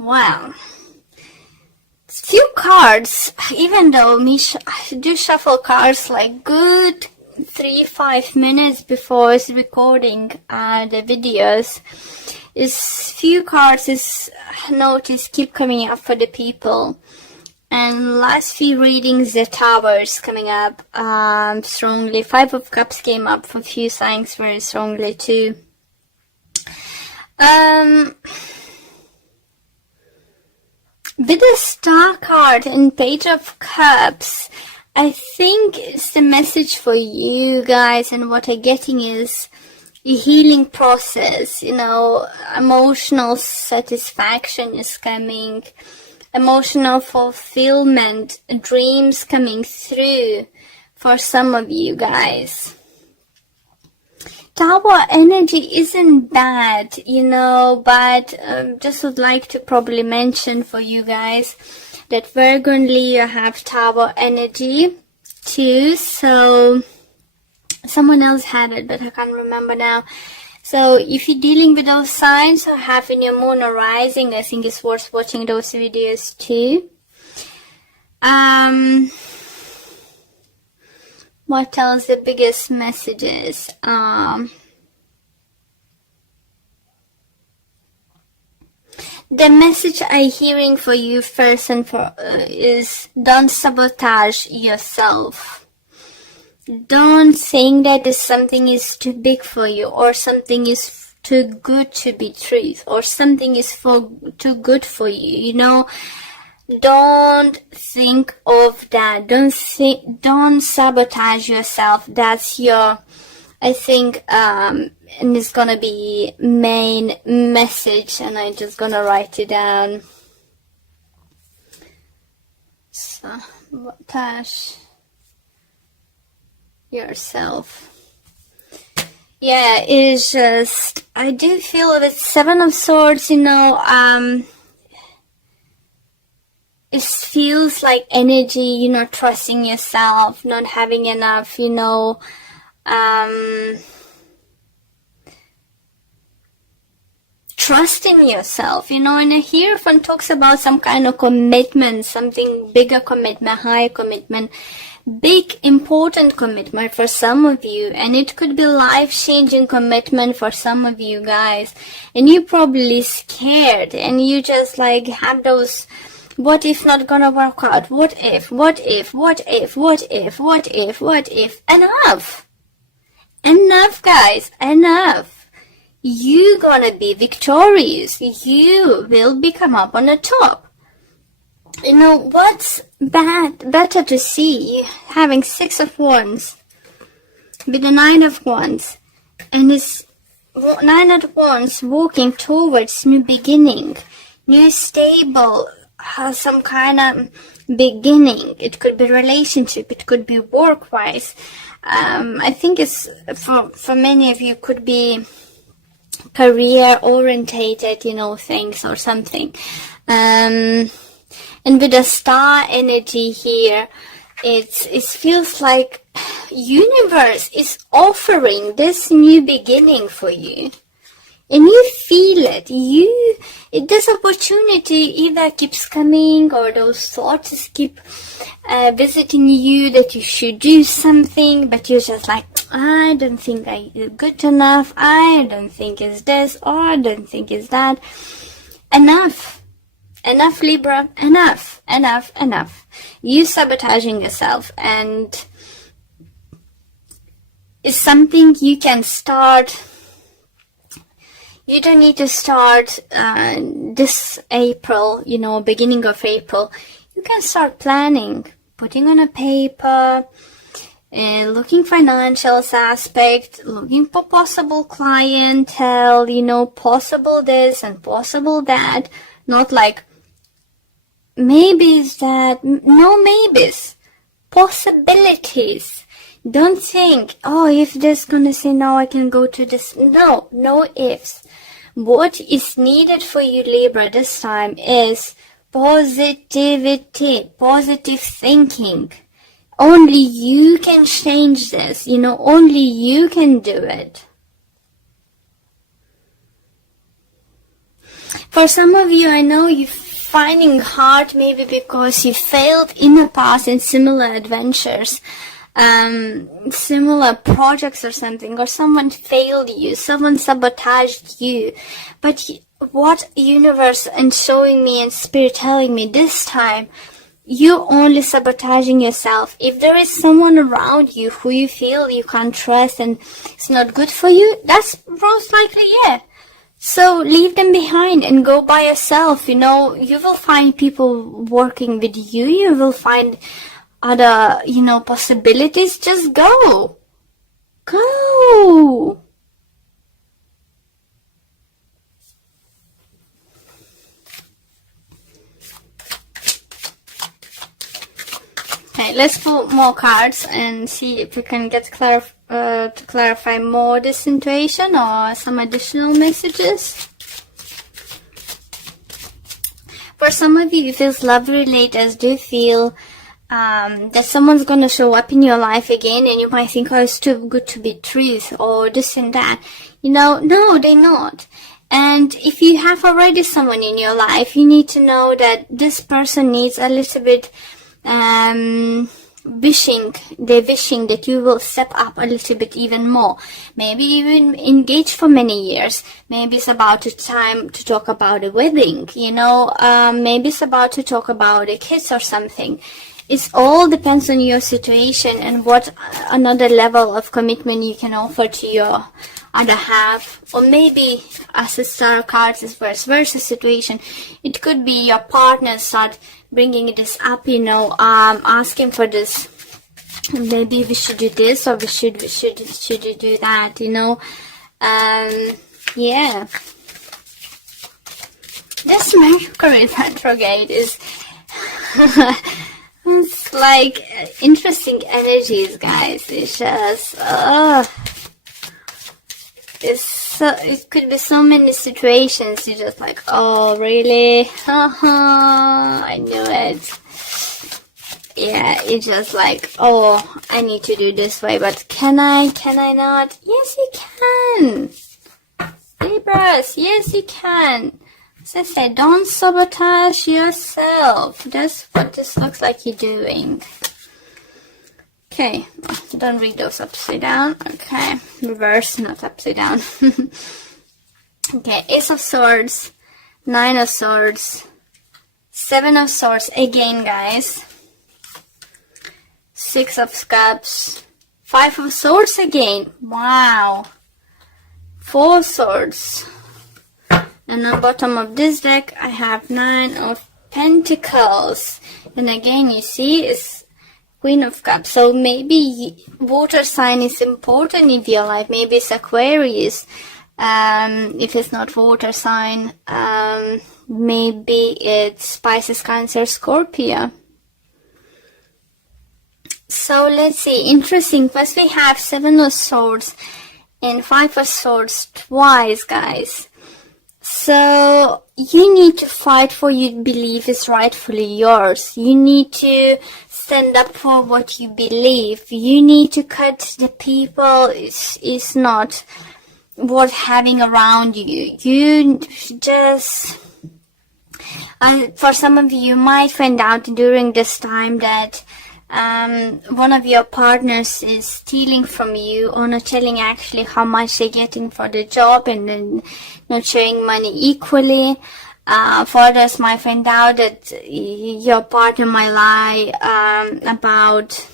Well, few cards, even though I do shuffle cards like good 3-5 minutes before recording the videos, is few cards is notice keep coming up for the people. And last few readings, the Tower is coming up strongly. 5 of Cups came up for few signs very strongly too. With the Star card and Page of Cups, I think it's the message for you guys, and what I'm getting is a healing process, you know, emotional satisfaction is coming, emotional fulfillment, dreams coming through for some of you guys. Tower energy isn't bad, you know, but just would like to probably mention for you guys that Virgo and Leo have Tower energy too. So someone else had it, but I can't remember now. So if you're dealing with those signs or having your moon or rising, I think it's worth watching those videos too. What else? The biggest messages. The message I'm hearing for you first and for is don't sabotage yourself. Don't think that something is too big for you, or something is too good to be truth, or something is too good for you. You know, don't think of that. Don't sabotage yourself. That's your, I think, and it's gonna be main message, and I'm just gonna write it down. Sabotage yourself. Yeah, it's just, I do feel with 7 of Swords, you know, it feels like energy, you know, trusting yourself, not having enough, you know, trusting yourself, you know. And a Hierophant talks about some kind of commitment, something bigger commitment, higher commitment, big important commitment for some of you, and it could be life-changing commitment for some of you guys, and you're probably scared, and you just like have those what if not gonna work out, what if, enough guys, enough. You gonna be victorious, you will become up on the top. You know, what's better to see having 6 of Wands with the 9 of Wands, and this 9 of Wands walking towards new beginning, new stable, some kind of beginning. It could be relationship, it could be work-wise. I think it's for many of you could be career orientated, you know, things or something. And with the Star energy here, it feels like universe is offering this new beginning for you, and you feel it. This opportunity either keeps coming, or those thoughts keep visiting you that you should do something, but you're just like, I don't think I'm good enough. I don't think it's this, or I don't think it's that. Enough, Libra, enough. You sabotaging yourself, and it's something you can start. You don't need to start this April, you know, beginning of April. You can start planning, putting on a paper, looking financial aspect, looking for possible clientele, you know, possible this and possible that. Not like, maybes that, no maybes, possibilities. Don't think, oh, if this gonna say no, I can go to this. No ifs. What is needed for you, Libra, this time is positivity, positive thinking. Only you can change this, you know, only you can do it. For some of you, I know you're finding hard maybe because you failed in the past in similar adventures, similar projects or something, or someone failed you, someone sabotaged you. But what universe and showing me and spirit telling me this time, you only sabotaging yourself. If there is someone around you who you feel you can't trust and it's not good for you, that's most likely, yeah. So leave them behind and go by yourself. You know, you will find people working with you. You will find other, you know, possibilities. Just go. Go. Okay, let's pull more cards and see if we can get to clarify more this situation or some additional messages. For some of you, if it's love related, do feel that someone's going to show up in your life again, and you might think, oh, it's too good to be truth, or this and that. You know, no, they're not. And if you have already someone in your life, you need to know that this person needs a little bit wishing that you will step up a little bit even more. Maybe even engage for many years. Maybe it's about time to talk about a wedding, you know, maybe it's about to talk about a kiss or something. It all depends on your situation and what another level of commitment you can offer to your other half. Or maybe, as a star cards is vice versa situation, it could be your partner start bringing this up, you know, asking for this. Maybe we should do this, or we should do that, you know. Yeah. This Mercury retrograde is it's like interesting energies, guys. It's just it could be so many situations you're just like, oh really? I knew it. Yeah, it's just like, oh, I need to do this way, but can I not? Yes, you can. Libras, yes, you can. As I said, don't sabotage yourself. That's what this looks like you're doing. Okay, don't read those upside down. Okay, reverse, not upside down. Okay, Ace of Swords, Nine of Swords, Seven of Swords again, guys. Six of Cups, Five of Swords again. Wow. Four Swords. And on bottom of this deck, I have Nine of Pentacles. And again, you see, it's Queen of Cups. So maybe water sign is important in your life. Maybe it's Aquarius. If it's not water sign, maybe it's Pisces, Cancer, Scorpio. So let's see. Interesting. First we have Seven of Swords and Five of Swords twice, guys. So you need to fight for what you believe is rightfully yours. You need to stand up for what you believe. You need to cut the people is not worth having around you. You just for some of you might find out during this time that one of your partners is stealing from you, or not telling actually how much they're getting for the job, and then not sharing money equally. For others might find out that your partner might lie about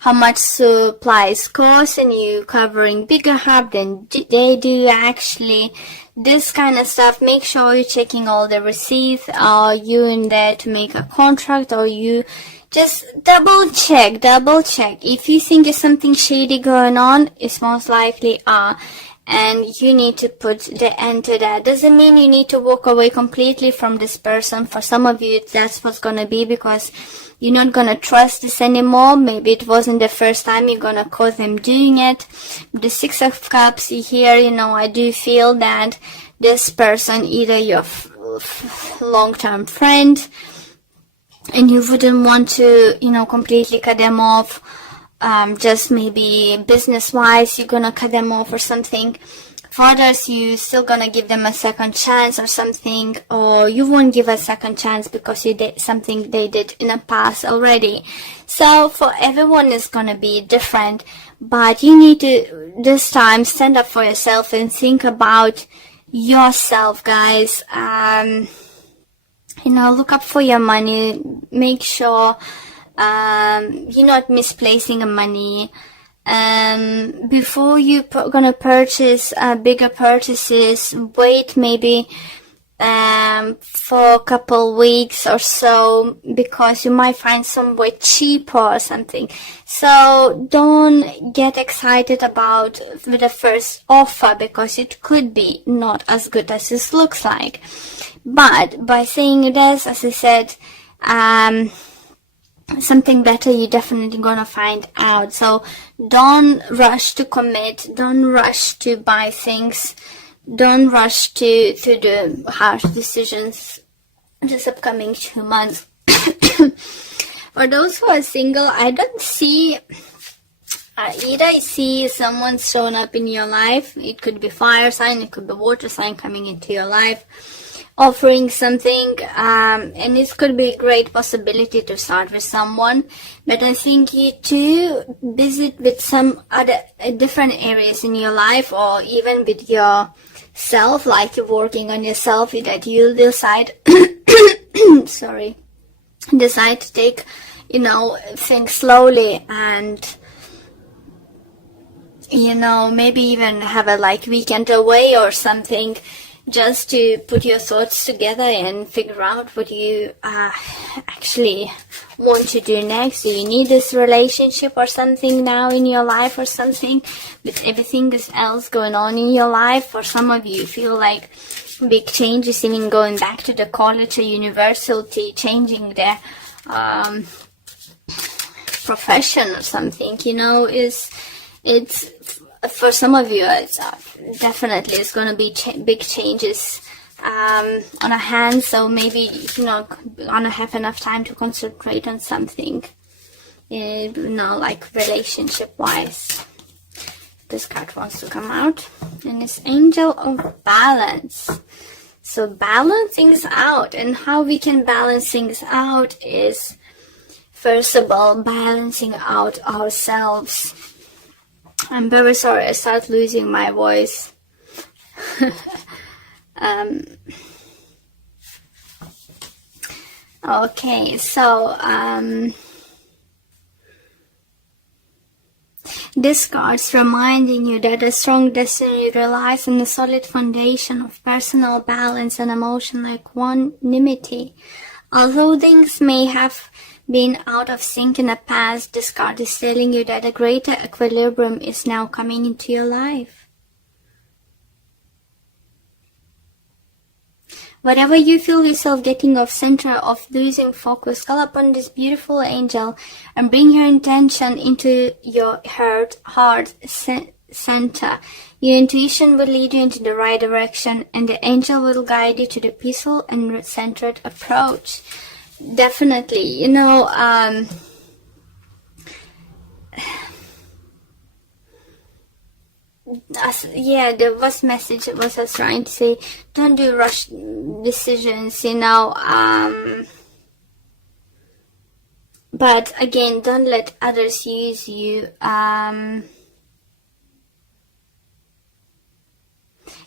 how much supplies cost, and you covering bigger half than they do actually. This kind of stuff, make sure you're checking all the receipts. Are you in there to make a contract, or you just double check. If you think there's something shady going on, it's most likely and you need to put the end to that. Doesn't mean you need to walk away completely from this person. For some of you, that's what's gonna be, because you're not gonna trust this anymore. Maybe it wasn't the first time you're gonna cause them doing it. The Six of Cups here, you know, I do feel that this person, either your long-term friend, and you wouldn't want to, you know, completely cut them off. Just maybe business-wise, you're gonna cut them off or something. For others, you still gonna give them a second chance or something, or you won't give a second chance because you did something they did in the past already. So for everyone, it's gonna be different, but you need to this time stand up for yourself and think about yourself, guys. You know, look up for your money. Make sure you're not misplacing the money. Before you gonna purchase bigger purchases, wait maybe for a couple weeks or so, because you might find somewhere cheaper or something. So don't get excited about with the first offer, because it could be not as good as it looks like. But by saying this, as I said, something better you're definitely gonna find out. So don't rush to commit, don't rush to buy things, don't rush to do harsh decisions this upcoming 2 months. For those who are single, I don't see either I see someone showing up in your life. It could be fire sign, it could be water sign coming into your life, offering something, and this could be a great possibility to start with someone. But I think you too busy with some other different areas in your life, or even with yourself, like you're working on yourself, that you'll decide decide to take, you know, things slowly, and you know, maybe even have a like weekend away or something, just to put your thoughts together and figure out what you actually want to do next. Do you need this relationship or something now in your life, or something with everything else going on in your life? For some of you feel like big changes, even going back to the college or university, changing their profession or something, you know, it's for some of you, it's definitely it's going to be big changes on a hand. So maybe you're not going to have enough time to concentrate on something, you know, like relationship-wise. This card wants to come out, and it's Angel of Balance. So balance things out, and how we can balance things out is, first of all, balancing out ourselves. I'm very sorry, I start losing my voice. Okay, so this card's reminding you that a strong destiny relies on a solid foundation of personal balance and emotional equanimity. Although things may have been out of sync in the past, this card is telling you that a greater equilibrium is now coming into your life. Whatever you feel yourself getting off center, of losing focus, call upon this beautiful angel and bring her intention into your heart center. Your intuition will lead you into the right direction, and the angel will guide you to the peaceful and centered approach. Definitely, you know, there was message that was trying to say, don't do rush decisions, you know, but again, don't let others use you,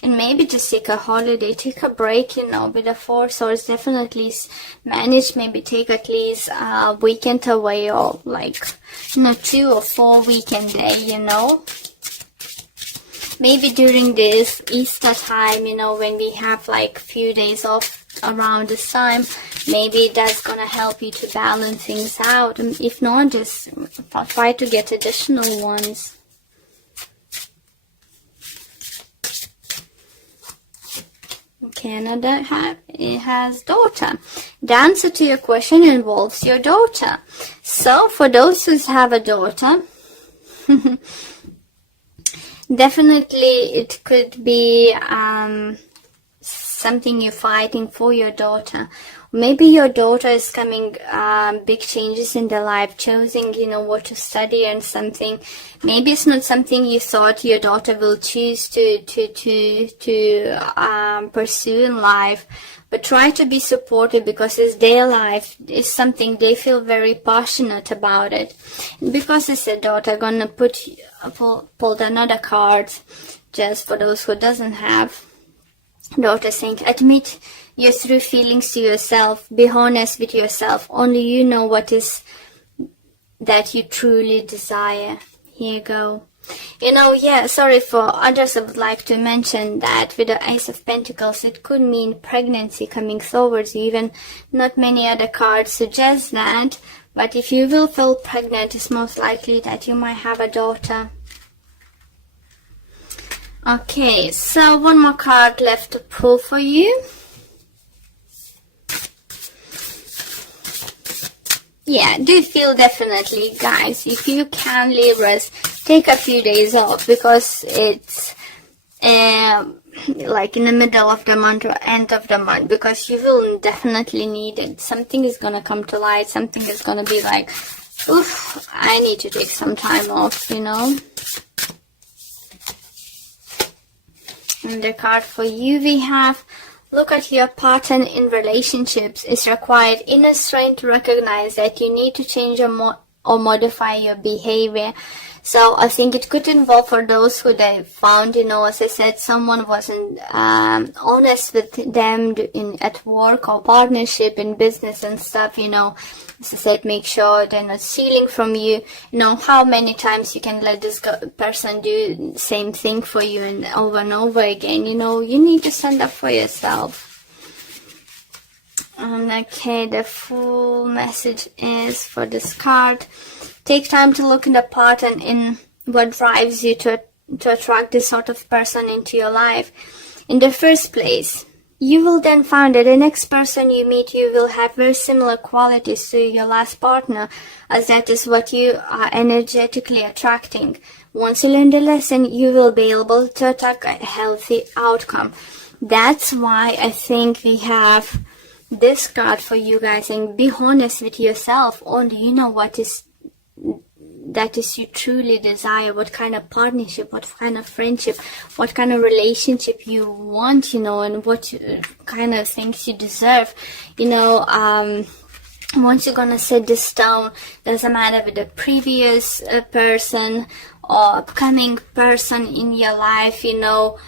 and maybe just take a holiday, take a break, you know, with the Four Swords. Definitely manage, maybe take at least a weekend away, or like, you know, 2 or 4 weekend day, you know. Maybe during this Easter time, you know, when we have like few days off around this time, maybe that's gonna help you to balance things out. And if not, just try to get additional ones. Canada has daughter. The answer to your question involves your daughter. So for those who have a daughter, definitely it could be something you're fighting for your daughter. Maybe your daughter is coming big changes in their life, choosing, you know, what to study and something. Maybe it's not something you thought your daughter will choose to pursue in life. But try to be supportive, because it's their life. It's something they feel very passionate about it. And because it's a daughter, I'm gonna pulled another card just for those who doesn't have daughter, saying, admit your true feelings to yourself. Be honest with yourself. Only you know what is that you truly desire. Here you go. You know, yeah, sorry for others. I would like to mention that with the Ace of Pentacles, it could mean pregnancy coming towards you. Even not many other cards suggest that. But if you will feel pregnant, it's most likely that you might have a daughter. Okay, so one more card left to pull for you. Yeah, do feel definitely, guys, if you can, Libras, take a few days off, because it's like in the middle of the month or end of the month, because you will definitely need it. Something is going to come to light. Something is going to be like, oof, I need to take some time off, you know. And the card for you we have, look at your pattern in relationships. It's required inner strength to recognize that you need to change or modify your behavior. So I think it could involve, for those who they found, you know, as I said, someone wasn't honest with them at work or partnership in business and stuff, you know. As I said, make sure they're not stealing from you. You know, how many times you can let this person do the same thing for you and over again. You know, you need to stand up for yourself. Okay, the full message is for this card. Take time to look in the pattern in what drives you to attract this sort of person into your life. In the first place, you will then find that the next person you meet, you will have very similar qualities to your last partner, as that is what you are energetically attracting. Once you learn the lesson, you will be able to attack a healthy outcome. That's why I think we have this card for you guys, and be honest with yourself. Only you know what is that is you truly desire, what kind of partnership, what kind of friendship, what kind of relationship you want, you know, and what kind of things you deserve, you know. Once you're gonna set this down, doesn't matter with the previous person or upcoming person in your life, you know,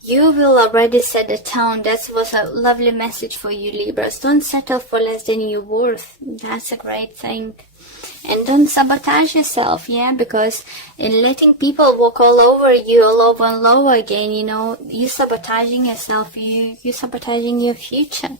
you will already set the tone. That was a lovely message for you, Libras. Don't settle for less than you're worth. That's a great thing. And don't sabotage yourself, yeah, because in letting people walk all over you, all over and over again, you know, you're sabotaging yourself, you're sabotaging your future.